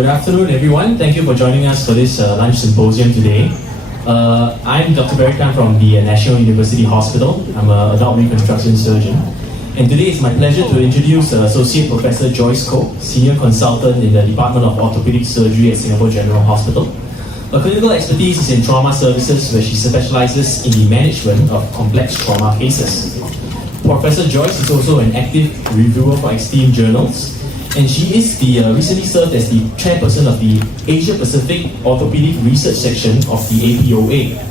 Good afternoon, everyone. Thank you for joining us for this lunch symposium today. I'm Dr. Barry Tan from the National University Hospital. I'm an adult reconstruction surgeon. And today it's my pleasure to introduce Associate Professor Joyce Koh, Senior Consultant in the Department of Orthopaedic Surgery at Singapore General Hospital. Her clinical expertise is in trauma services, where she specializes in the management of complex trauma cases. Professor Joyce is also an active reviewer for esteemed journals, and she is recently served as the chairperson of the Asia Pacific Orthopedic Research Section of the APOA.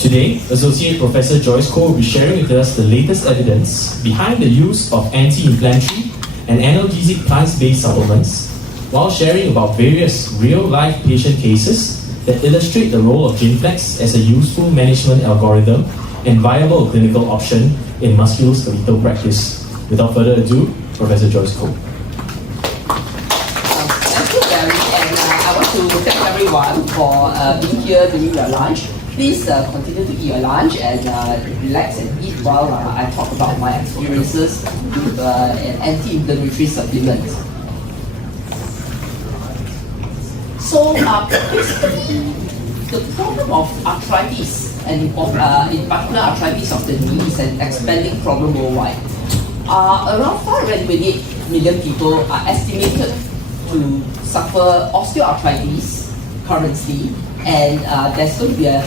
Today, Associate Professor Joyce Koh will be sharing with us the latest evidence behind the use of anti-inflammatory and analgesic plant-based supplements, while sharing about various real-life patient cases that illustrate the role of Ginflex as a useful management algorithm and viable clinical option in musculoskeletal practice. Without further ado, Professor Joyce Koh. Thank you, Gary, and I want to thank everyone for being here during your lunch. Please continue to eat your lunch and relax and eat while I talk about my experiences with an anti-inflammatory supplement. So basically, the problem of arthritis, and in particular arthritis of the knee, is an expanding problem worldwide. Around 528 million people are estimated to suffer osteoarthritis currently, and there's going to be there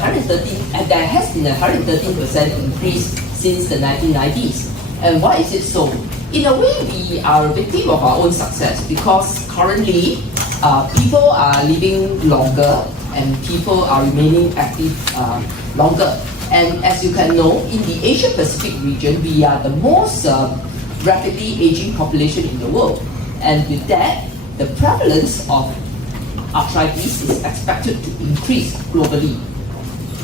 has been a 113% increase since the 1990s. And why is it so? In a way, we are a victim of our own success, because currently people are living longer and people are remaining active longer. And as you can know, in the Asia Pacific region, we are the most rapidly aging population in the world. And with that, the prevalence of arthritis is expected to increase globally.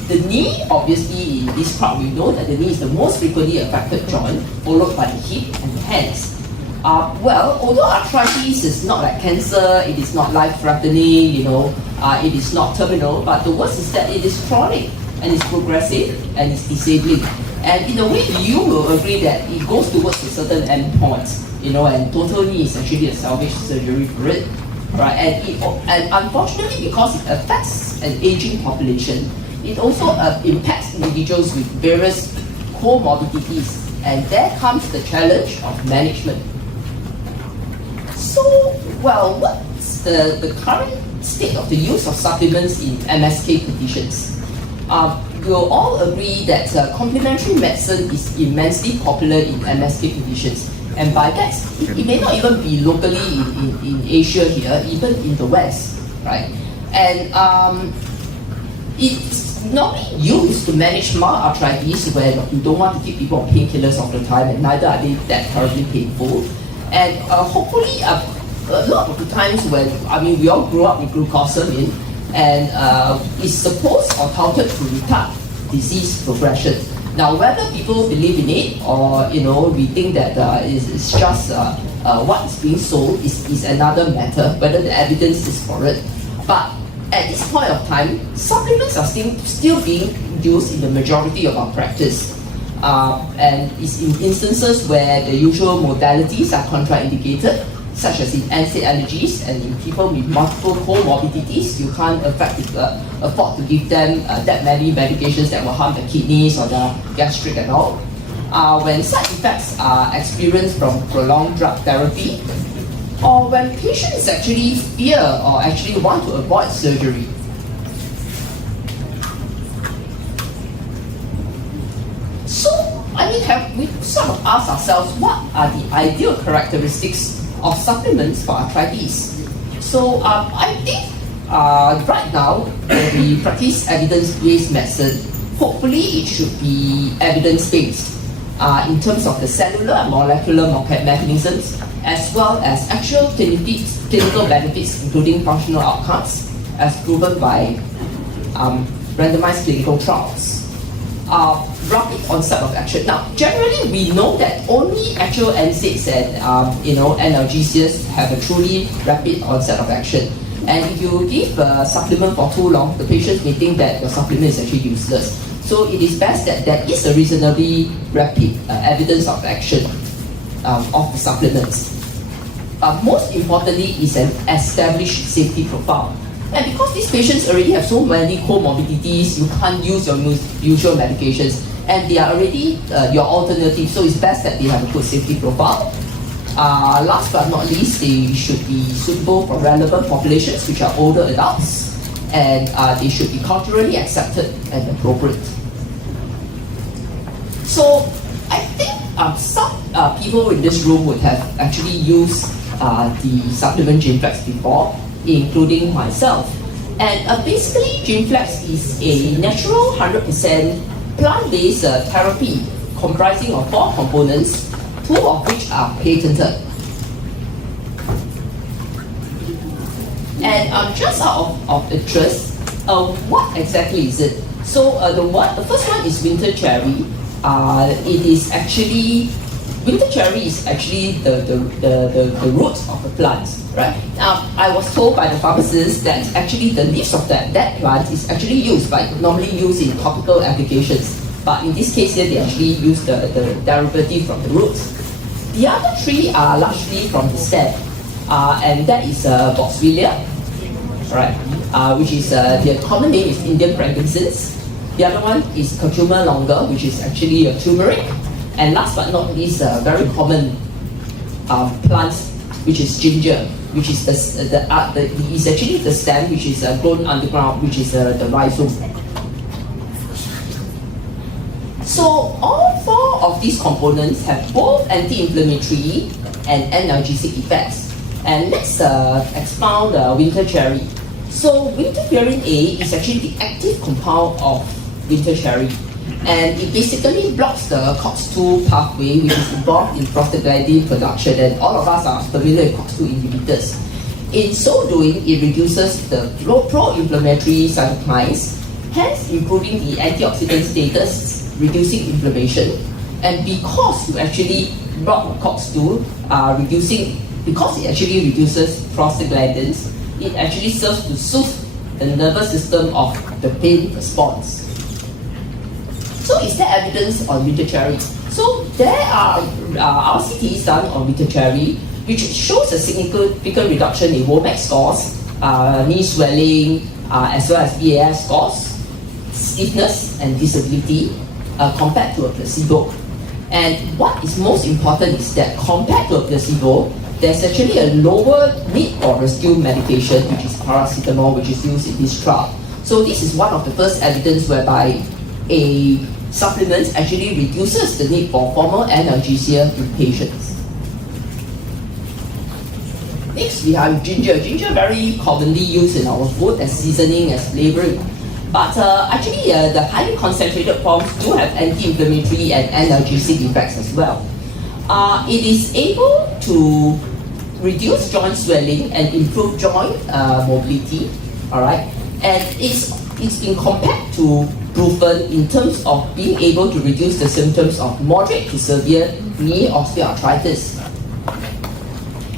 The knee, obviously, in this part, we know that the knee is the most frequently affected joint, followed by the hip and the hands. Well, although arthritis is not like cancer, it is not life-threatening, it is not terminal, but the worst is that it is chronic, and it's progressive, and it's disabling. And in a way, you will agree that it goes towards a certain endpoint, and total knee is actually a salvage surgery for it, right? And unfortunately, because it affects an aging population, it also impacts individuals with various comorbidities, and there comes the challenge of management. So, well, what's the current state of the use of supplements in MSK conditions? We'll all agree that complementary medicine is immensely popular in MSK conditions. And by that, it may not even be locally in Asia here, even in the West, right? And it's normally used to manage mild arthritis, where you don't want to keep people on painkillers all the time, and neither are they that terribly painful. And hopefully, a lot of the times when, we all grew up with glucosamine, and it's supposed or touted to retard disease progression. Now, whether people believe in it or we think that it's just what is being sold is another matter, whether the evidence is for it. But at this point of time, supplements are still being used in the majority of our practice. And it's in instances where the usual modalities are contraindicated, such as in NSAID allergies, and in people with multiple comorbidities, you can't afford to give them that many medications that will harm the kidneys or the gastric and all. When side effects are experienced from prolonged drug therapy, or when patients actually fear or actually want to avoid surgery. So, have we sort of asked ourselves, what are the ideal characteristics of supplements for arthritis? So I think right now, when we practice evidence-based medicine, hopefully it should be evidence-based in terms of the cellular and molecular mechanisms, as well as actual clinical benefits, including functional outcomes, as proven by randomized clinical trials. Rapid onset of action. Now, generally, we know that only actual NSAIDs and analgesics have a truly rapid onset of action. And if you give a supplement for too long, the patient may think that your supplement is actually useless. So it is best that there is a reasonably rapid evidence of action of the supplements. but most importantly is an established safety profile. And because these patients already have so many comorbidities, you can't use your usual medications, and they are already your alternative, so it's best that they have a good safety profile. Last but not least, they should be suitable for relevant populations, which are older adults, and they should be culturally accepted and appropriate. So I think some people in this room would have actually used the supplement Ginflex before, including myself. And basically, Ginflex is a natural 100% plant-based therapy comprising of 4 components, 2 of which are patented. And just out of interest, what exactly is it? So the first one is winter cherry. It is actually, winter cherry is actually the roots of the plant, right? Now, I was told by the pharmacist that actually the leaves of that plant is actually used, normally used in topical applications. But in this case here, they actually use the derivative from the roots. The other 3 are largely from the stem, and that is Boswellia, right? Which is, the common name is Indian frankincense. The other one is Curcuma longa, which is actually a turmeric. And last but not least, a very common plant, which is ginger, which is is actually the stem, which is grown underground, which is the rhizome. So all 4 of these components have both anti-inflammatory and analgesic effects. And let's expound winter cherry. So winter cherry A is actually the active compound of winter cherry, and it basically blocks the COX-2 pathway, which is involved in prostaglandin production, and all of us are familiar with COX-2 inhibitors. In so doing, it reduces the pro-inflammatory cytokines, hence improving the antioxidant status, reducing inflammation. And because you actually block COX-2, because it actually reduces prostaglandins, it actually serves to soothe the nervous system of the pain response. So is there evidence on winter cherry? So there are RCTs done on winter cherry, which shows a significant reduction in WOMAC scores, knee swelling, as well as EAS scores, stiffness and disability, compared to a placebo. And what is most important is that compared to a placebo, there's actually a lower need for rescue medication, which is paracetamol, which is used in this trial. So this is one of the first evidence whereby a supplement actually reduces the need for formal analgesia in patients. Next, we have ginger. Ginger very commonly used in our food as seasoning, as flavoring. But actually, the highly concentrated forms do have anti-inflammatory and analgesic effects as well. It is able to reduce joint swelling and improve joint mobility, all right? And it's been compared to Brufen in terms of being able to reduce the symptoms of moderate to severe knee osteoarthritis.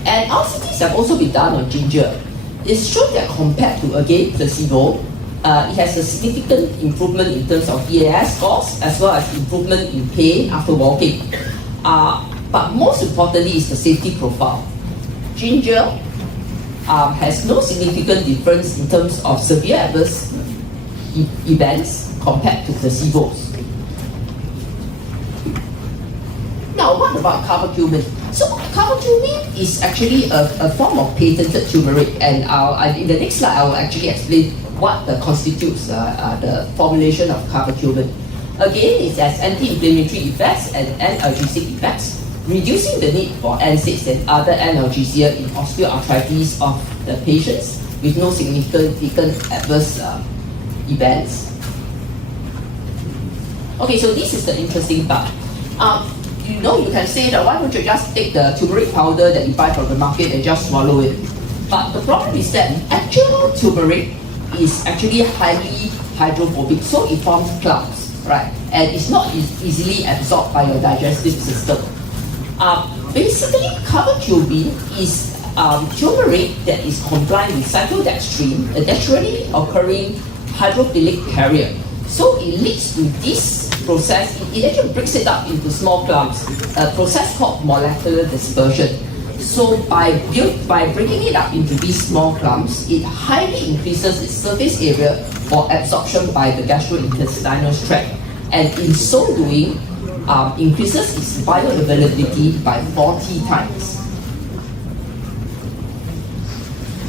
And RCTs have also been done on ginger. It's shown that compared to, again, placebo, it has a significant improvement in terms of EAS scores, as well as improvement in pain after walking. But most importantly is the safety profile. Ginger has no significant difference in terms of severe adverse events compared to placebos. Now, what about carbocumin? So, carbocumin is actually a form of patented turmeric, and in the next slide I will actually explain what constitutes the formulation of carbocumin. Again, it has anti-inflammatory effects and analgesic effects, reducing the need for NSAIDs and other analgesia in osteoarthritis of the patients with no significant adverse events. Okay, so this is the interesting part. You can say that why don't you just take the turmeric powder that you buy from the market and just swallow it? But the problem is that actual turmeric is actually highly hydrophobic, so it forms clouds, right? And it's not easily absorbed by your digestive system. Basically, carbocumin is turmeric that is combined with cyclodextrin, a naturally occurring hydrophilic carrier. So it leads to this process, it actually breaks it up into small clumps, a process called molecular dispersion. So by breaking it up into these small clumps, it highly increases its surface area for absorption by the gastrointestinal tract, and in so doing, increases its bioavailability by 40 times.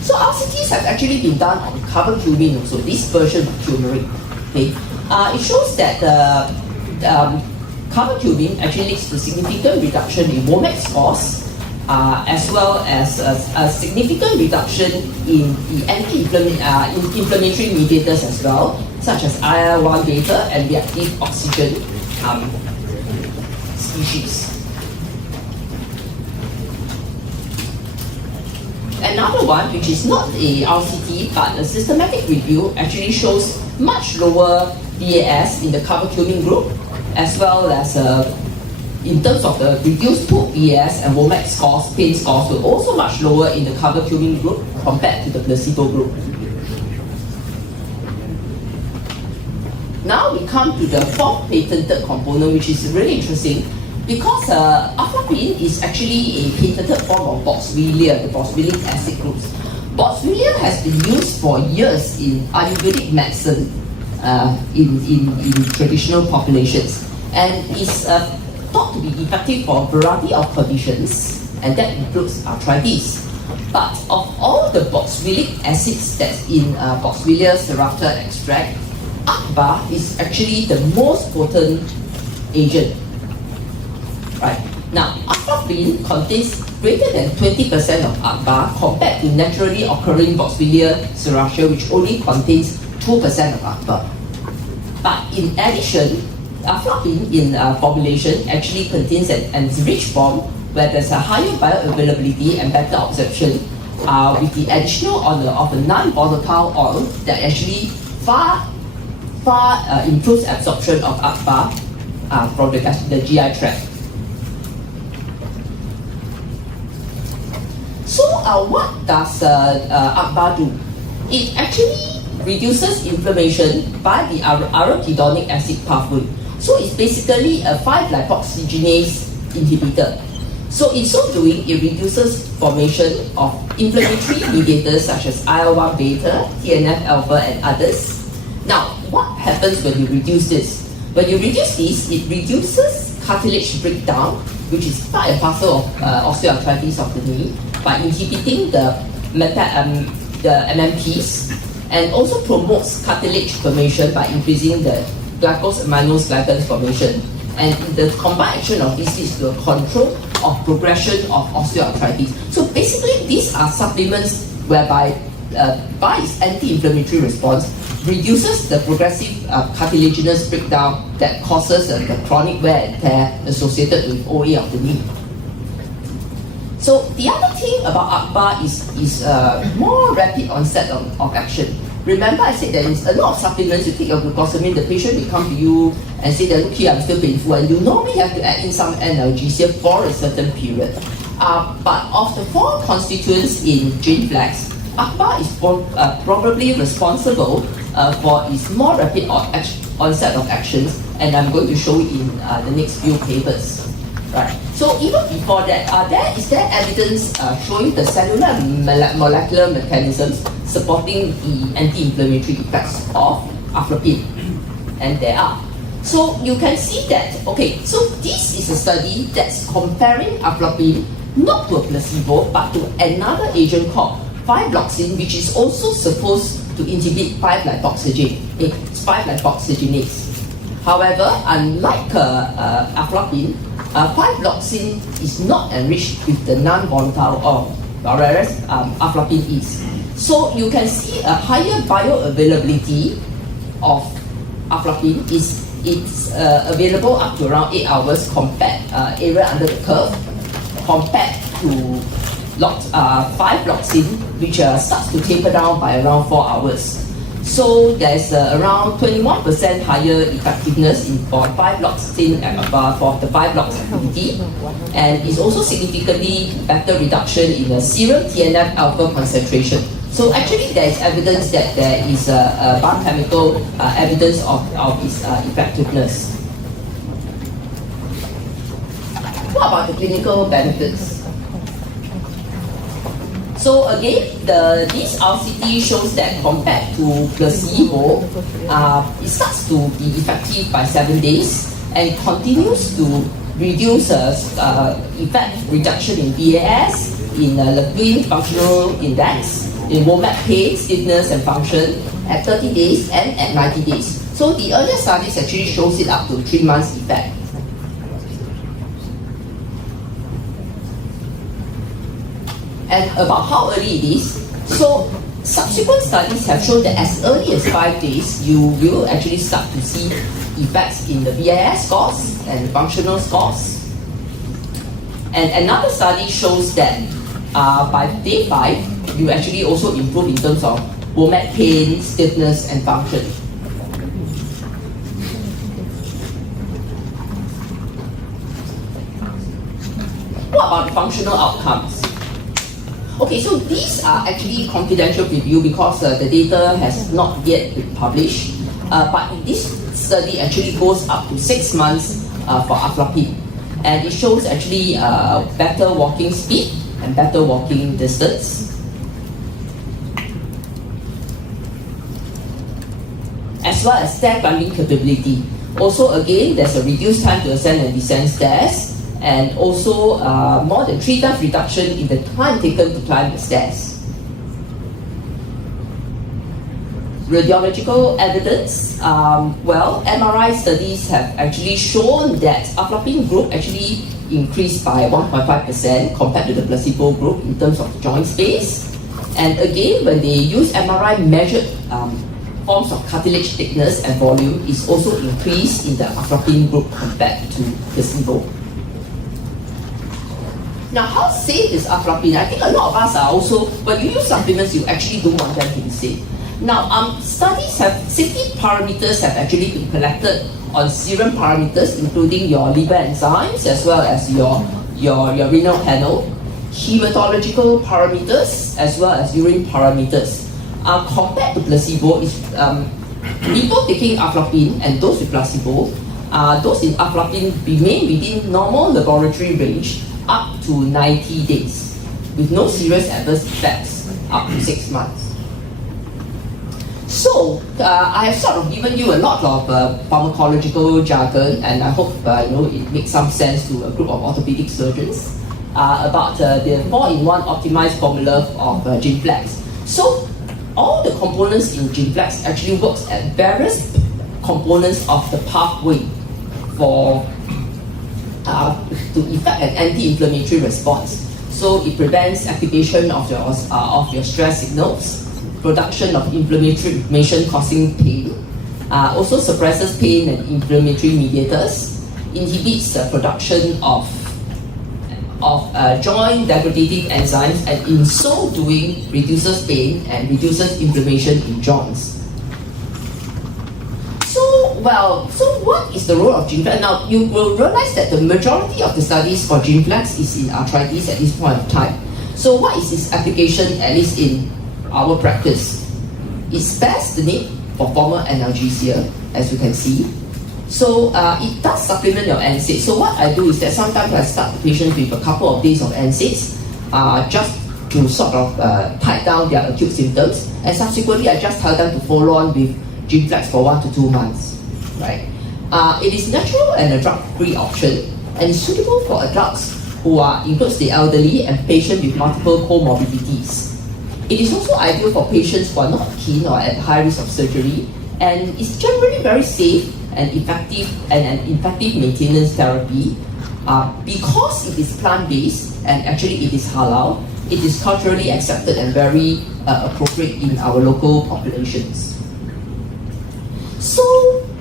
So RCTs have actually been done on carbocumin also, this version of turmeric. Okay? It shows that carbocumin actually leads to significant reduction in WOMAC scores, as well as a significant reduction in the inflammatory mediators as well, such as IL-1 beta and reactive oxygen species. Another one, which is not a RCT but a systematic review, actually shows much lower VAS in the carbocumin group, as well as in terms of the reduced poop VAS and WOMAC scores, pain scores were also much lower in the carbocumin group compared to the placebo group. Now we come to the fourth patented component, which is really interesting, because aflatoxin is actually a patented form of boswellia, the boswellic acid groups. Boswellia has been used for years in Ayurvedic medicine in traditional populations, and is thought to be effective for a variety of conditions, and that includes arthritis. But of all the boswellic acids that's in Boswellia serrata extract, Akbar is actually the most potent agent. Right. Now, aflatoxin contains greater than 20% of Akbar compared to naturally occurring Boswellia serrata, which only contains 2% of Akbar. But in addition, aflatoxin in formulation actually contains an enriched form where there's a higher bioavailability and better absorption, with the additional of a non-volatile oil that actually far improves absorption of Akbar from the GI tract. So what does Akbar do? It actually reduces inflammation by the arachidonic acid pathway. So it's basically a 5-lipoxygenase inhibitor. So in so doing, it reduces formation of inflammatory mediators such as IL-1 beta, TNF-alpha, and others. Now, what happens when you reduce this? When you reduce this, it reduces cartilage breakdown, which is part and parcel of osteoarthritis of the knee, by inhibiting the MMPs, and also promotes cartilage formation by increasing the glycosaminose glycans formation. And the combined action of this leads to a control of progression of osteoarthritis. So basically, these are supplements whereby, by its anti-inflammatory response, reduces the progressive cartilaginous breakdown that causes the chronic wear and tear associated with OA of the knee. So the other thing about Akbar is more rapid onset of action. Remember, I said there is a lot of supplements. You take your glucosamine, the patient will come to you and say that, look here, I'm still painful, and you normally have to add in some analgesia for a certain period. But of the 4 constituents in Ginflex, Akbar is probably responsible for its more rapid onset of actions, and I'm going to show it in the next few papers. Right. So even before that, is there evidence showing the cellular and molecular mechanisms supporting the anti-inflammatory effects of aflatoxin? And there are. So you can see that, okay, so this is a study that's comparing aflatoxin not to a placebo, but to another agent called 5-bloxine, which is also supposed to inhibit 5-lipoxygenase. However, unlike aflatoxin, 5-bloxine is not enriched with the non-volatile oil, whereas aflatoxin is. So you can see a higher bioavailability of aflatoxin. It's available up to around 8 hours compared area under the curve, compared to 5-bloxine, which starts to taper down by around 4 hours. So there's around 21% higher effectiveness for 5-bloxine for the 5-blox activity, and is also significantly better reduction in the serum TNF-alpha concentration. So actually there is evidence that there is a biochemical evidence of its effectiveness. What about the clinical benefits? So again, this RCT shows that compared to placebo, it starts to be effective by 7 days and continues to reduce effect reduction in VAS, in Levine Functional Index, in WOMAC pain, stiffness and function at 30 days and at 90 days. So the earlier studies actually shows it up to 3 months effect. And about how early it is, so subsequent studies have shown that as early as 5 days, you will actually start to see effects in the VAS scores and functional scores. And another study shows that by day 5, you actually also improve in terms of WOMAC pain, stiffness, and function. What about functional outcomes? Okay, so these are actually confidential review because the data has not yet been published. But this study actually goes up to 6 months for aflapine. And it shows actually better walking speed and better walking distance. As well as stair climbing capability. Also again, there's a reduced time to ascend and descend stairs, and also more than 3 times reduction in the time taken to climb the stairs. Radiological evidence, well, MRI studies have actually shown that aflapine group actually increased by 1.5% compared to the placebo group in terms of joint space. And again, when they use MRI measured forms of cartilage thickness and volume is also increased in the aflapine group compared to placebo. Now, how safe is aflapine? I think a lot of us are also, when you use supplements, you actually don't want them to be safe. Now, safety parameters have actually been collected on serum parameters, including your liver enzymes as well as your renal panel, hematological parameters as well as urine parameters. Compared to placebo, people taking aflapine and those with placebo, those in aflapine remain within normal laboratory range up to 90 days with no serious adverse effects up to 6 months. So I have sort of given you a lot of pharmacological jargon, and I hope it makes some sense to a group of orthopedic surgeons about the 4-in-1 optimized formula of Ginflex. So all the components in Ginflex actually works at various components of the pathway for to effect an anti-inflammatory response. So it prevents activation of your stress signals, production of inflammatory information causing pain, also suppresses pain and inflammatory mediators, inhibits the production of joint degradative enzymes, and in so doing reduces pain and reduces inflammation in joints. So what is the role of Ginflex? Now, you will realize that the majority of the studies for Ginflex is in arthritis at this point of time. So what is its application, at least in our practice? It spares the need for formal analgesia, as you can see. So it does supplement your NSAIDs. So what I do is that sometimes I start the patient with a couple of days of NSAIDs just to sort of tie down their acute symptoms, and subsequently I just tell them to follow on with Ginflex for 1 to 2 months. Right? It is natural and a drug-free option, and is suitable for adults who includes the elderly and patients with multiple comorbidities. It is also ideal for patients who are not keen or at high risk of surgery, and is generally very safe and effective and an effective maintenance therapy because it is plant-based and actually it is halal. It is culturally accepted and very appropriate in our local populations. So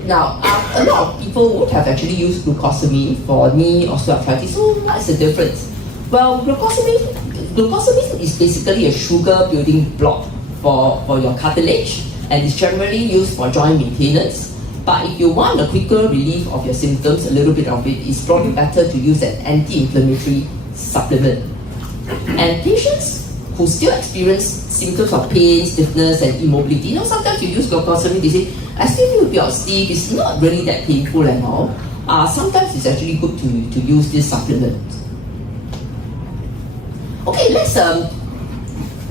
now, a lot of people would have actually used glucosamine for knee osteoarthritis. So what is the difference? Well, glucosamine is basically a sugar building block for your cartilage, and is generally used for joint maintenance. But if you want a quicker relief of your symptoms, a little bit of it, it's probably better to use an anti-inflammatory supplement. And patients who still experience symptoms of pain, stiffness, and immobility, sometimes you use glucosamine, they say, I still feel a bit stiff, it's not really that painful and all. Sometimes it's actually good to use this supplement. Okay, let's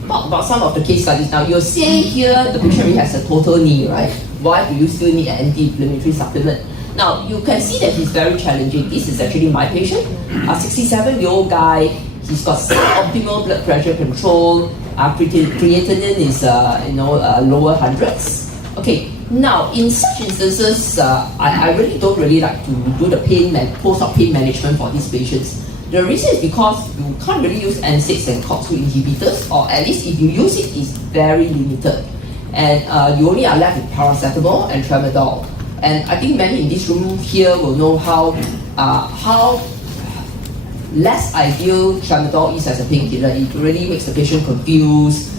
talk about some of the case studies. Now you're saying here the patient really has a total knee, right? Why do you still need an anti-inflammatory supplement? Now you can see that he's very challenging. This is actually my patient, a 67-year-old guy. He's got suboptimal blood pressure control. Creatinine is lower hundreds. Okay. Now, in such instances, I really don't like to do the post-op pain management for these patients. The reason is because you can't really use NSAIDs and COX-2 inhibitors, or at least if you use it, it's very limited. And you only are left with paracetamol and tramadol. And I think many in this room here will know how less ideal tramadol is as a painkiller. It really makes the patient confused.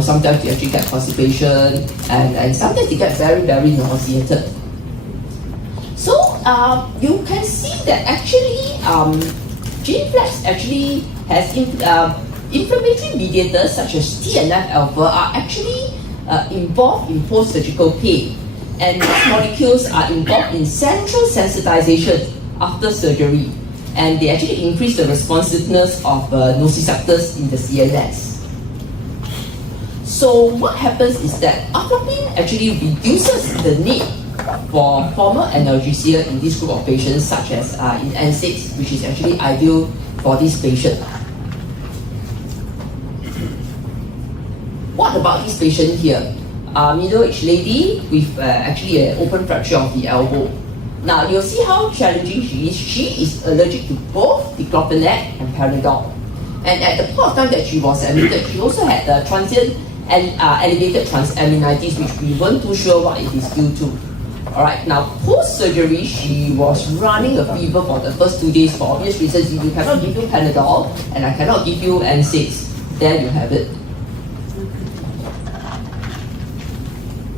Sometimes you actually get constipation, and sometimes you get very, very nauseated. So you can see that actually Ginflex actually has inflammatory mediators such as TNF-alpha are actually involved in post-surgical pain, and these molecules are involved in central sensitization after surgery, and they actually increase the responsiveness of nociceptors in the CNS. So what happens is that atropine actually reduces the need for formal analgesia in this group of patients, such as in NSAIDs, which is actually ideal for this patient. What about this patient here? Middle-aged lady with actually an open fracture of the elbow. Now you'll see how challenging she is. She is allergic to both diclofenac and Panadol. And at the point of time that she was admitted, she also had a transient and elevated transaminitis, which we weren't too sure what it is due to. Alright, now post-surgery, she was running a fever for the first 2 days for obvious reasons. If you cannot give you Panadol, and I cannot give you NSAIDs, there you have it.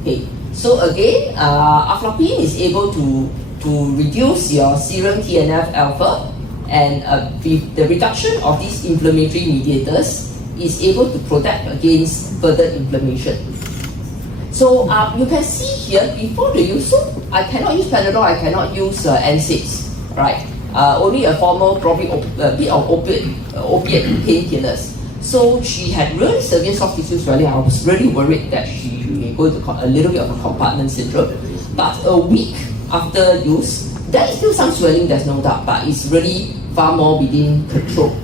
Okay, so again, aflapine is able to reduce your serum TNF-alpha, and the reduction of these inflammatory mediators is able to protect against further inflammation. So you can see here, before the use, so I cannot use Panadol, I cannot use NSAIDs, right? Only a formal, probably a bit of opiate painkillers. So she had really severe soft tissue swelling. I was really worried that she may go to a little bit of a compartment syndrome. But a week after use, there is still some swelling, there's no doubt, but it's really far more within control.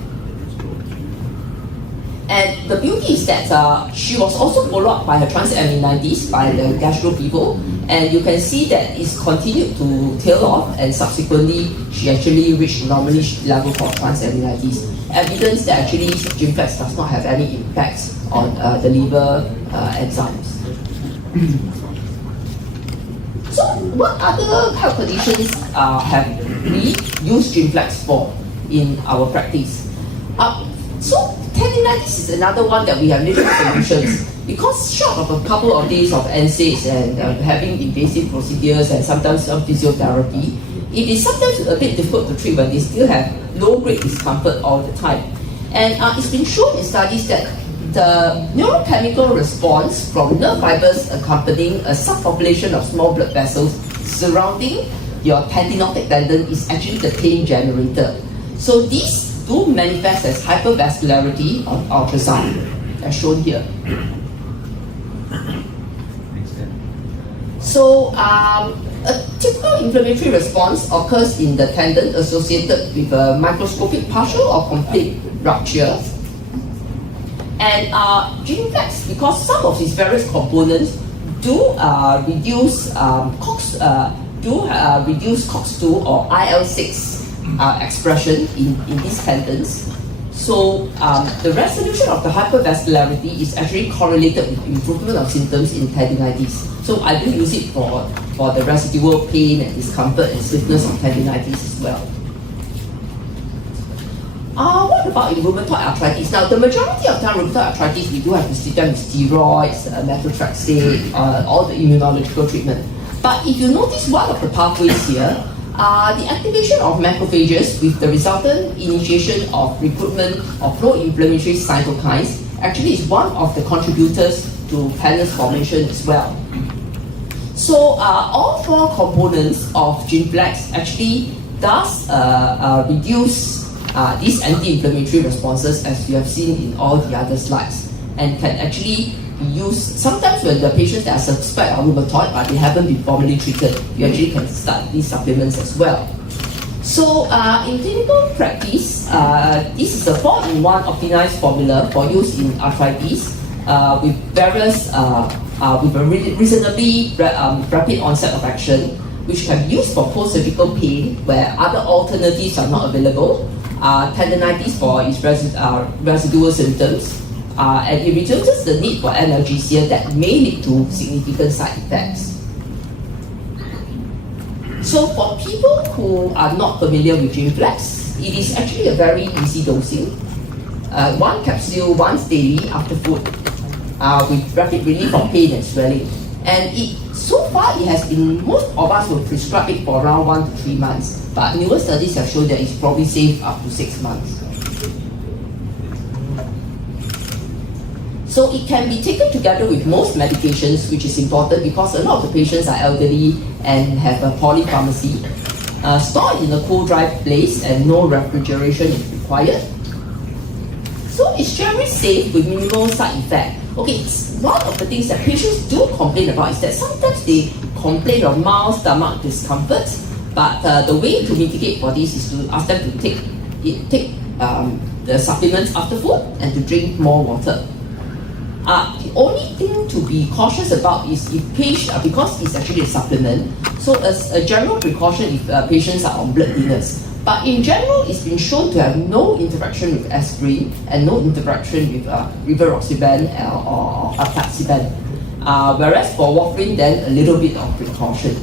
And the beauty is that she was also followed up by her transaminitis, by the gastro people, and you can see that it's continued to tail off, and subsequently she actually reached normalish level for transaminitis. Evidence that actually Ginflex does not have any impact on the liver enzymes. So what other health conditions have we used Ginflex for in our practice? So tendinitis is another one that we have little solutions, because short of a couple of days of NSAIDs and having invasive procedures and sometimes some physiotherapy, it is sometimes a bit difficult to treat when they still have low-grade discomfort all the time. And it's been shown in studies that the neurochemical response from nerve fibers accompanying a subpopulation of small blood vessels surrounding your tendinotic tendon is actually the pain generator. So these do manifest as hypervascularity on ultrasound, as shown here. So a typical inflammatory response occurs in the tendon associated with a microscopic partial or complete rupture. And Ginflex, because some of its various components do reduce COX-2 or IL-6 expression in these tendons. So the resolution of the hypervascularity is actually correlated with improvement of symptoms in tendinitis. So I do use it for the residual pain and discomfort and stiffness of tendinitis as well. What about in rheumatoid arthritis? Now, the majority of time rheumatoid arthritis, we do have to treat them with steroids, methotrexate, all the immunological treatment. But if you notice one of the pathways here, the activation of macrophages with the resultant initiation of recruitment of pro-inflammatory cytokines actually is one of the contributors to Penn's formation as well. So all four components of Ginflex actually does reduce these anti-inflammatory responses, as you have seen in all the other slides. and can actually be used. Sometimes when the patients that are suspect are rheumatoid but they haven't been formally treated, you actually can start these supplements as well. So in clinical practice, this is a 4-in-1 optimized formula for use in arthritis with various, with a reasonably rapid onset of action, which can be used for post-surgical pain where other alternatives are not available, tendinitis for its residual symptoms, and it reduces the need for analgesia that may lead to significant side effects. So for people who are not familiar with Ginflex, it is actually a very easy dosing. 1 capsule once daily after food with rapid relief of pain and swelling. And so far it has been, most of us will prescribe it for around 1 to 3 months, but newer studies have shown that it's probably safe up to 6 months. So it can be taken together with most medications, which is important because a lot of the patients are elderly and have a polypharmacy. Stored in a cool, dry place and no refrigeration is required. So it's generally safe with minimal side effect. Okay, one of the things that patients do complain about is that sometimes they complain of mild stomach discomfort, but the way to mitigate for this is to ask them to take the supplements after food and to drink more water. The only thing to be cautious about is if patients, because it's actually a supplement, so as a general precaution if patients are on blood thinners. But in general, it's been shown to have no interaction with aspirin and no interaction with rivaroxaban or apixaban. Whereas for warfarin, then a little bit of precaution.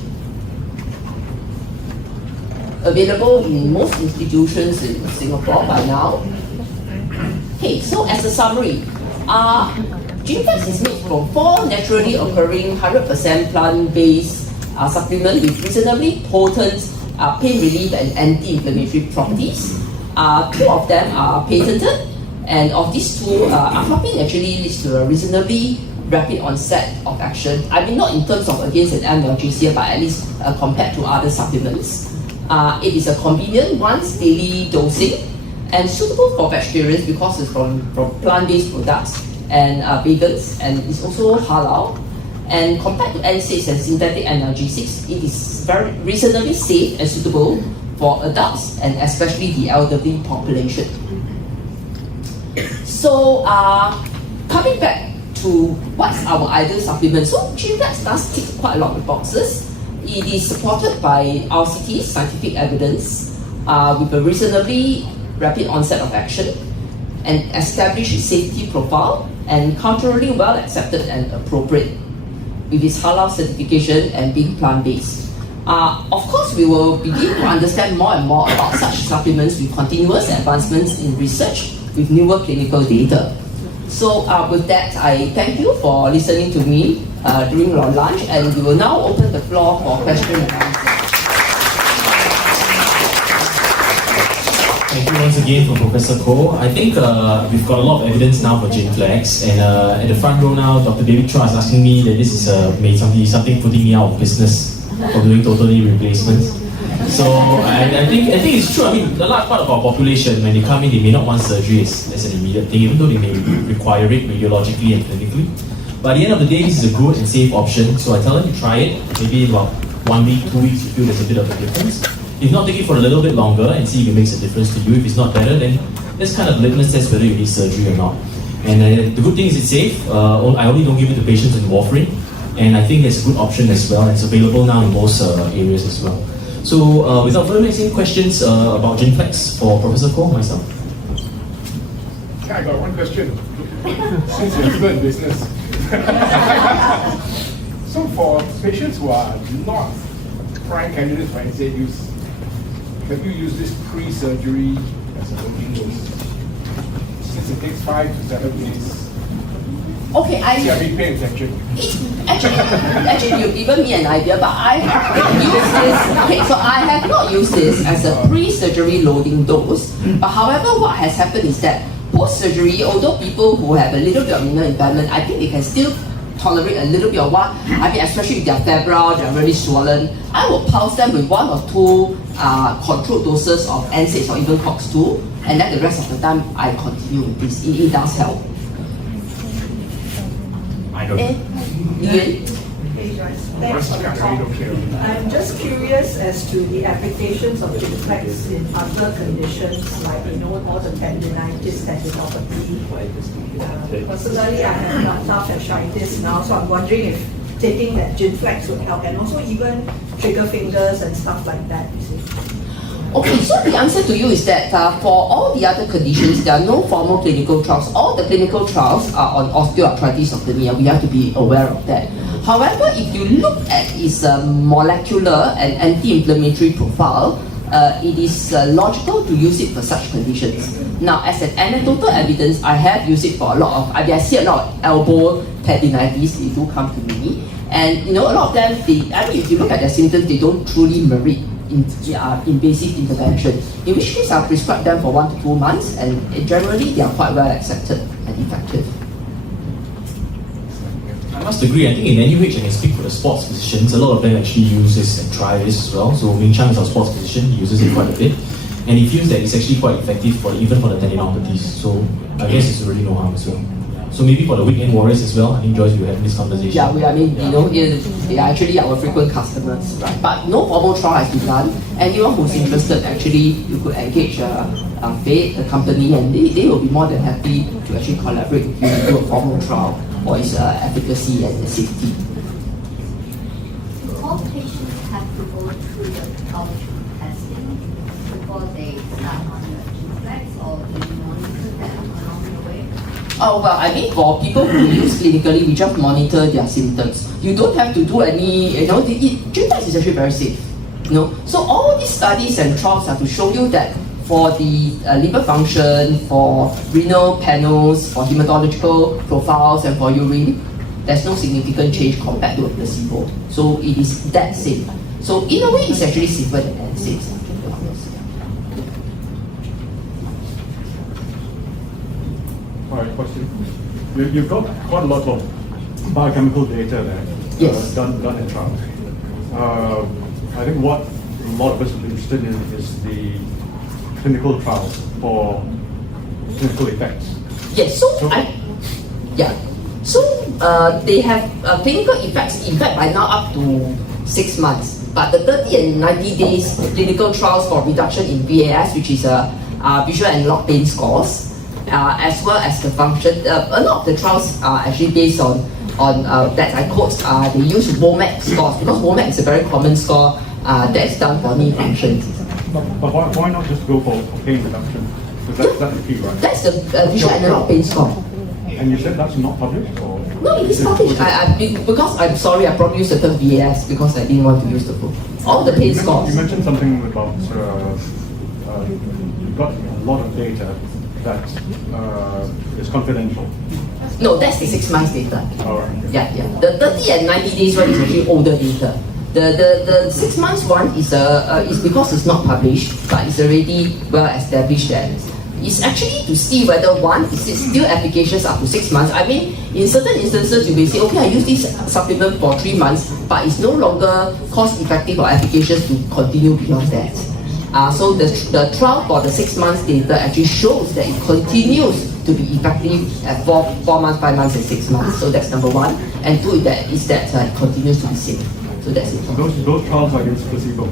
Available in most institutions in Singapore by now. Okay, so as a summary, Ginflex is made from 4 naturally occurring 100% plant-based supplements with reasonably potent pain relief and anti-inflammatory properties. 2 of them are patented, and of these 2, Arthropin actually leads to a reasonably rapid onset of action. I mean, not in terms of against an analgesia, but at least compared to other supplements. It is a convenient once daily dosing and suitable for vegetarians because it's from plant-based products and vegans, and it's also halal. And compared to NSAIDs and synthetic analgesics, it is very reasonably safe and suitable for adults and especially the elderly population. So, coming back to what's our ideal supplement, so Ginflex does tick quite a lot of boxes. It is supported by RCT, scientific evidence, with a reasonably rapid onset of action, and established safety profile, and culturally well accepted and appropriate, with its halal certification and being plant-based. Of course, we will begin to understand more and more about such supplements with continuous advancements in research with newer clinical data. So with that, I thank you for listening to me during your lunch, and we will now open the floor for questions and answers. Thank you once again for Professor Koh. I think we've got a lot of evidence now for Ginflex, and at the front row now, Dr. David Chua is asking me that this is something putting me out of business for doing total knee replacements. So I think it's true. I mean, the large part of our population, when they come in, they may not want surgery as an immediate thing, even though they may require it radiologically and clinically. But at the end of the day, this is a good and safe option. So I tell them to try it. Maybe in about 1 week, 2 weeks, you feel there's a bit of a difference. If not, take it for a little bit longer and see if it makes a difference to you. If it's not better, then let's kind of litmus test whether you need surgery or not. And the good thing is it's safe. I only don't give it to patients in warfarin, and I think it's a good option as well. And it's available now in most areas as well. So without further any questions about Ginflex for Professor Koh, myself. Yeah, I got one question. Since you're still in business. So for patients who are not prime candidates for NSAID use, have you used this pre-surgery as a loading dose? Since it takes 5 to 7 days. Okay, pain infection. Actually, you've given me an idea, but I have used this. Okay, so I have not used this as a pre-surgery loading dose. But however, what has happened is that post-surgery, although people who have a little bit of renal impairment, I think they can still tolerate a little bit of what, I mean, especially if they're febrile, they're really swollen, I will pulse them with 1 or 2 controlled doses of NSAIDs or even COX-2, and then the rest of the time I continue with this. It does help. don't know. Hey, Joyce, thanks for the talk. I'm just curious as to the applications of Ginflex in other conditions like, all the tendinitis, tendinopathy. Personally, I have plantar fasciitis now, so I'm wondering if taking that Ginflex would help, and also even trigger fingers and stuff like that, you see. Okay, so the answer to you is that for all the other conditions, there are no formal clinical trials. All the clinical trials are on osteoarthritis of the knee, and we have to be aware of that. However, if you look at its molecular and anti-inflammatory profile, it is logical to use it for such conditions. Now, as an anecdotal evidence, I have used it for a lot of, I see a lot of elbow tendinitis, they do come to me. And a lot of them, if you look at their symptoms, they don't truly merit invasive intervention. In which case, I'll prescribe them for 1 to 2 months, and generally, they are quite well accepted and effective. I must agree, I think in NUH I can speak for the sports physicians, a lot of them actually use this and try this as well. So Ming Chang is our sports physician, he uses it quite a bit. And he feels that it's actually quite effective even for the tendinopathies. So I guess it's really no harm as well. So maybe for the weekend warriors as well, I think Joyce will have this conversation. Yeah, they are actually our frequent customers, right? But no formal trial has been done. Anyone who's interested, actually, you could engage a company, and they will be more than happy to actually collaborate with you to do a formal trial for its efficacy and safety. All patients have to go through the pathology testing before they start on the Ginflex, or do you monitor them along the way? Oh, well, for people who use clinically, we just monitor their symptoms. You don't have to do any, Ginflex is actually very safe. So all these studies and trials are to show you that for the liver function, for renal panels, for hematological profiles, and for urine, there's no significant change compared to a placebo. So it is that safe. So in a way, it's actually safer than NSAIDs. All right, question. You've got quite a lot of biochemical data there. Yes. Done in trials. I think what a lot of us are interested in is the clinical trials for clinical effects. Yes, So they have clinical effects, in fact, by now up to 6 months. But the 30 and 90 days clinical trials for reduction in VAS, which is visual analog pain scores, as well as the function. A lot of the trials are actually based on that I quote, they use WOMAC scores, because WOMAC is a very common score that's done for knee functions. But why not just go for pain reduction? Because that's the key, right? That's the visual analog pain score. And you said that's not published? Or? No, it is published. Because I'm sorry, I probably used the term VAS because I didn't want to use the full. All the pain scores. You mentioned something about you've got a lot of data that is confidential. No, that's the 6 months data. All right. Yeah. The 30 and 90 days one is actually older data. The 6 months one is because it's not published, but it's already well established that it's actually to see whether one is it still efficacious up to 6 months. In certain instances you may say, okay, I use this supplement for 3 months, but it's no longer cost effective or efficacious to continue beyond that. So the trial for the 6 months data actually shows that it continues to be effective at 4 months, 5 months, and 6 months. So that's number one. And two is that it continues to be safe. So that's it. Those trials are against placebo.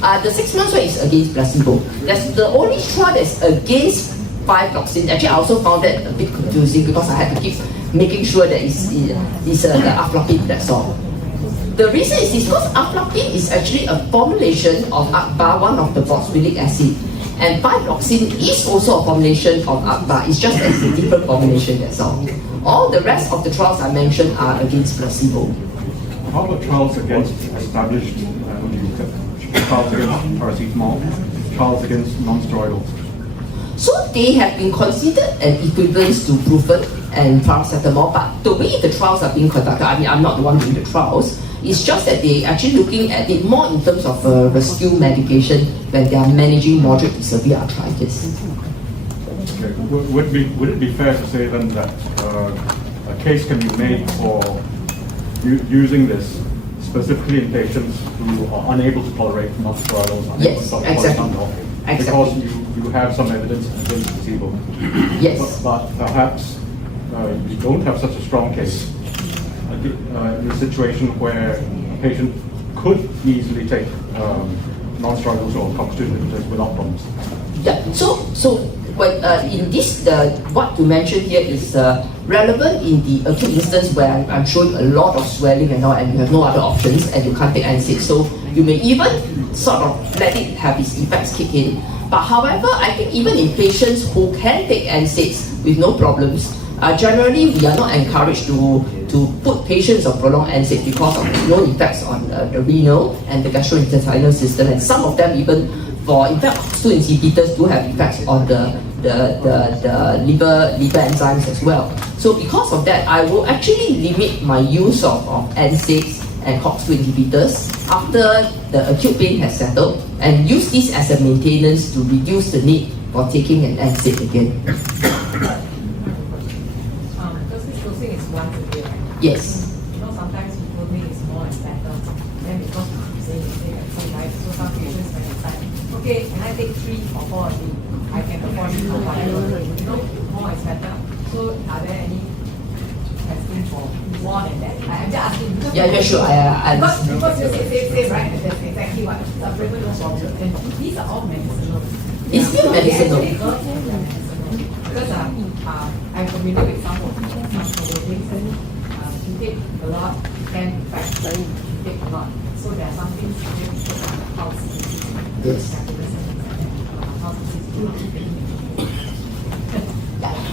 The 6 months one is against placebo. That's the only trial that's against 5-loxin. Actually, I also found that a bit confusing because I had to keep making sure that it's the aflapine, that's all. The reason is because aflapine is actually a formulation of ACPA, one of the boxylic acid. And 5-loxin is also a formulation of ACPA. It's just that it's a different formulation, that's all. All the rest of the trials I mentioned are against placebo. How about trials against established trials against paracetamol, trials against non-steroidals? So they have been considered an equivalence to Brufen and paracetamol, but the way the trials are being conducted, I'm not the one doing the trials, it's just that they're actually looking at it more in terms of rescue medication when they are managing moderate to severe arthritis. Okay. Would it be fair to say then that a case can be made for using this specifically in patients who are unable to tolerate non-steroidals? Yes, exactly. Because you have some evidence against placebo. Yes. But perhaps you don't have such a strong case in a situation where a patient could easily take non-steroidals or corticosteroid inhibitors without problems? Yeah. So when in this, what to mention here is relevant in the acute instance where I'm showing a lot of swelling and all, and you have no other options, and you can't take NSAIDs. So you may even sort of let it have its effects kick in. But however, I think even in patients who can take NSAIDs with no problems, generally we are not encouraged to put patients on prolonged NSAIDs because of known effects on the renal and the gastrointestinal system, and some of them even in fact, COX-2 inhibitors do have effects on the liver enzymes as well. So because of that, I will actually limit my use of NSAIDs and COX-2 inhibitors after the acute pain has settled, and use this as a maintenance to reduce the need for taking an NSAID again. Because this dosing is once a day, right? Yes. You know, sometimes people think it's more is better. Then because you say right? So some patients when they start, okay, can I take 3 or 4 a day? I can afford it or whatever. You know, more is better. So are there any testing for more than that? I'm just asking. Yeah, sure. Because you say, right? That's exactly what the problem no problem. And these are all medicinal. It's still medicinal. Because I'm familiar with some of things. You take a lot, you can in fact you take a lot. So there are some things you take house. Yes.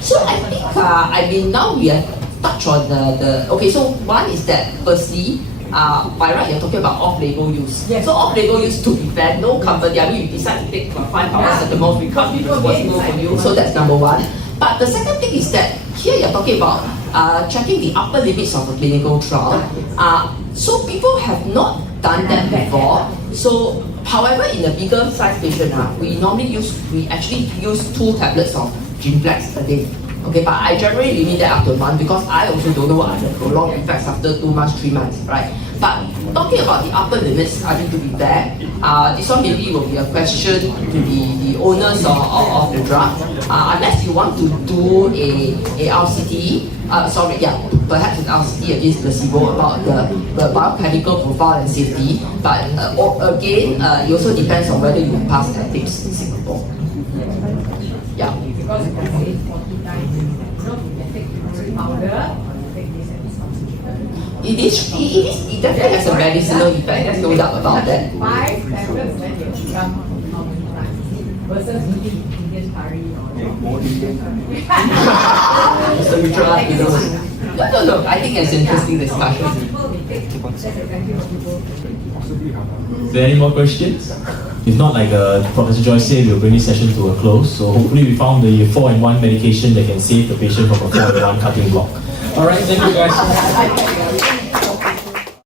So I think now we are touch on the okay. So one is that firstly, by right you're talking about off-label use. Yes. So off-label use, to be fair, no company. I mean, you decide to take 5 paracetamol because it's possible for you. So that's number one. But the second thing is that here you're talking about checking the upper limits of a clinical trial. So people have not done that before. So, however, in a bigger size patient, we actually use 2 tablets of Ginflex a day. Okay, but I generally limit that up to a month because I also don't know what are the prolonged effects after 2 months, 3 months, right? But talking about the upper limits, I think to be fair, this one maybe will be a question to the owners of the drug. Unless you want to do a RCT, perhaps an RCT against placebo about the biochemical profile and safety. But again, it also depends on whether you have passed ethics in Singapore. Yeah. Because you can say 40 times, you know, you can take powder or you take this and this concentrated. It definitely has a medicinal effect, there's no doubt about that. 5 tablets, then you become how many times? Versus eating Indian curry or So you try, you know. No, I think it's an interesting discussion. People will take, that's exactly what people Is there any more questions? If not, like Professor Joyce said, we'll bring this session to a close. So hopefully we found the 4-in-1 medication that can save the patient from a 4-in-1 cutting block. Alright, thank you guys.